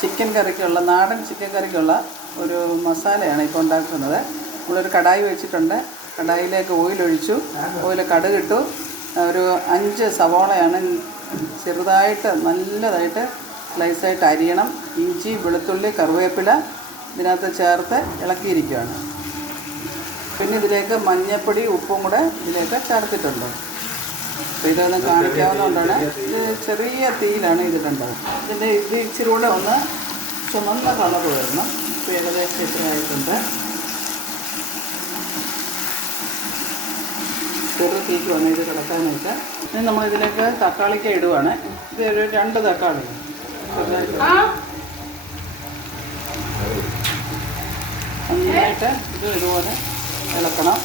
Chicken കറിക്കുള്ള നാടൻ chicken കറിക്കുള്ള ഒരു മസാലയാണ് ഇപ്പോൾ ഉണ്ടാക്കുന്നത്. നമ്മളൊരു കടായി വെച്ചിട്ടുണ്ട്. കടായിലേക്ക് ഓയിലൊഴിച്ചു. ഓയിൽ കടുകിട്ടു. ഒരു അഞ്ച് സവോളയാണ് ചെറുതായിട്ട് നല്ലതായിട്ട് സ്ലൈസായിട്ട് അരിയണം. ഇഞ്ചി വെളുത്തുള്ളി കറിവേപ്പില ഇതിനകത്ത് ചേർത്ത് ഇളക്കിയിരിക്കുകയാണ്. പിന്നെ ഇതിലേക്ക് മഞ്ഞൾപ്പൊടി ഉപ്പും കൂടെ ഇതിലേക്ക് ചേർത്തിട്ടുണ്ട്. അപ്പോൾ ഇതൊന്ന് കാണിക്കാവുന്നതുകൊണ്ടാണ് ഇത് ചെറിയ തീയിലാണ് ഇതിട്ടുണ്ടത് ഇതിന്റെ ഇത് ഇച്ചിരി കൂടെ ഒന്ന് ചുമന്ന കളർ വരണം. ഇപ്പോൾ ഏകദേശം ഇത്രയായിട്ടുണ്ട്. ചെറു തീക്ക് വന്ന് ഇത് കിടക്കാനായിട്ട്. ഇനി നമ്മൾ ഇതിലേക്ക് തക്കാളിക്ക ഇടുവാണ്. ഇത് ഒരു രണ്ട് തക്കാളി. നന്നായിട്ട് ഇത് ഇതുപോലെ ഇളക്കണം.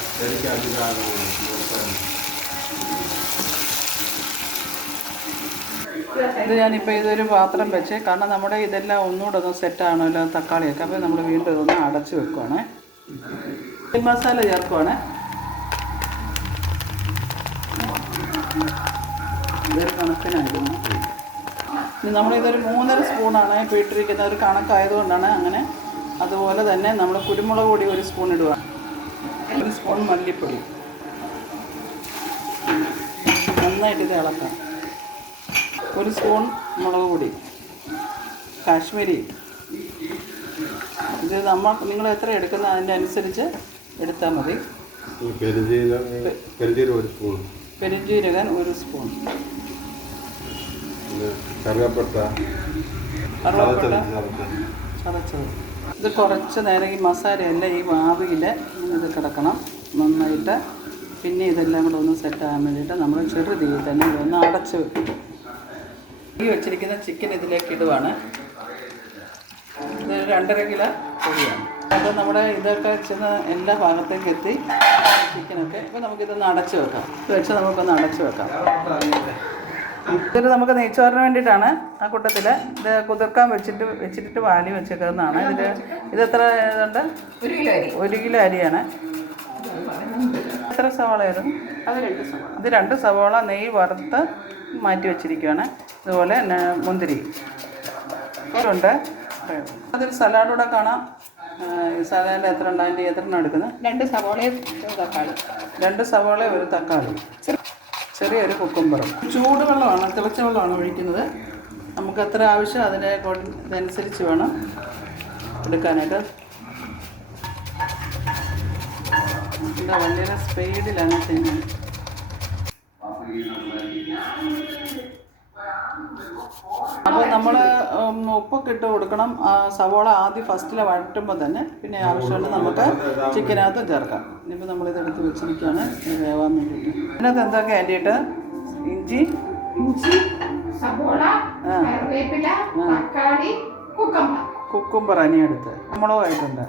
ഇത് ഞാനിപ്പോൾ ഇതൊരു പാത്രം വെച്ച് കാരണം നമ്മുടെ ഇതെല്ലാം ഒന്നുകൂടെ ഒന്ന് സെറ്റാണല്ലോ തക്കാളിയൊക്കെ അപ്പോൾ നമ്മൾ വീണ്ടും ഇതൊന്ന് അടച്ച് വെക്കുവാണേ. ചിക്കൻ മസാല ചേർക്കുവാണേ. ഇതൊരു കണക്കിനായിരുന്നു. നമ്മളിതൊരു മൂന്നര സ്പൂണാണ് ഇപ്പോൾ ഇട്ടിരിക്കുന്ന ഒരു കണക്കായതുകൊണ്ടാണ് അങ്ങനെ അതുപോലെ തന്നെ നമ്മൾ കുരുമുളക് പൊടി ഒരു സ്പൂൺ ഇടുക. ഒരു സ്പൂൺ മല്ലിപ്പൊടി. നന്നായിട്ട് ഇത് ഇളക്കാം. ഒരു സ്പൂൺ മുളക് പൊടി കാശ്മീരി. ഇത് നമ്മൾ നിങ്ങൾ എത്ര എടുക്കുന്ന അതിന്റെ അനുസരിച്ച് എടുത്താൽ മതി. പെരുംജീരകൻ ഒരു സ്പൂൺ. കറുകപ്പട്ട. ചതച്ചത് ഇത് കുറച്ച് നേരം ഈ മസാല എല്ലാം ഈ ആവിയിൽ ഇത് കിടക്കണം. നന്നായിട്ട് പിന്നെ ഇതെല്ലാം കൂടെ ഒന്ന് സെറ്റ് ആകാൻ വേണ്ടിയിട്ട് നമ്മൾ ചെറു തീയിൽ തന്നെ ഇതൊന്ന് അടച്ച് വെക്കും. ഈ വെച്ചിരിക്കുന്ന ചിക്കൻ ഇതിലേക്ക് ഇടുവാണ്. ഇത് രണ്ടര കിലോ പൊടിയാണ്. അത് നമ്മുടെ ഇതൊക്കെ ചെന്ന് എല്ലാ ഭാഗത്തേക്ക് എത്തി ചിക്കനൊക്കെ ഇപ്പോൾ നമുക്കിതൊന്ന് അടച്ച് വെക്കാം. ഇത് വെച്ച് നമുക്കൊന്ന് അടച്ച് വെക്കാം. ഇതൊരു നമുക്ക് നെയ്ച്ചോറിന് വേണ്ടിയിട്ടാണ് ആ കൂട്ടത്തിൽ ഇത് കുതിർക്കാൻ വെച്ചിട്ട് വെച്ചിട്ട് വാലി വെച്ചേക്കുന്നതാണ്. ഇതിൽ ഇത് എത്ര ഇതുണ്ട്? ഒരു കിലോ അരിയാണ്. എത്ര സവാളയായിരുന്നു അത് രണ്ട് സവാള. ഇത് രണ്ട് സവാള നെയ്യ് വറുത്ത് മാറ്റി വെച്ചിരിക്കുകയാണ് അതുപോലെ തന്നെ മുന്തിരി. ഇവരുണ്ട് അതൊരു സലാഡ് കൂടെ കാണാം. സാധാരണ എത്ര ഉണ്ടാകും എത്ര എണ്ണം എടുക്കുന്നത്? രണ്ട് സവാളയും തക്കാളി. രണ്ട് സവാള ഒരു തക്കാളി. ചെറിയൊരു കുക്കുംബറും. ചൂടുവെള്ളമാണ് തിളച്ച വെള്ളമാണ് ഒഴിക്കുന്നത്. നമുക്ക് എത്ര ആവശ്യം അതിനെ അതനുസരിച്ച് ഇതനുസരിച്ച് വേണം എടുക്കാനായിട്ട്. എന്താ വലിയ സ്പീഡിലാണ് ചെയ്യുന്നത്. അപ്പോൾ നമ്മൾ ഉപ്പൊക്കെ ഇട്ട് കൊടുക്കണം. സവോള ആദ്യം ഫസ്റ്റിൽ വഴറ്റുമ്പോൾ തന്നെ പിന്നെ ആവശ്യമുണ്ട് നമുക്ക് ചിക്കനകത്ത് ചേർക്കാം. ഇനിയിപ്പോൾ നമ്മളിത് എടുത്ത് വെച്ചിരിക്കുകയാണ് ഇത് വേവാൻ വേണ്ടിയിട്ട്. ഇതിനകത്ത് എന്തൊക്കെ ആൻഡിയിട്ട് ഇഞ്ചി. ഇഞ്ചി സവോള കുക്കുംബർ അനിയെടുത്ത് മുളകായിട്ടുണ്ട്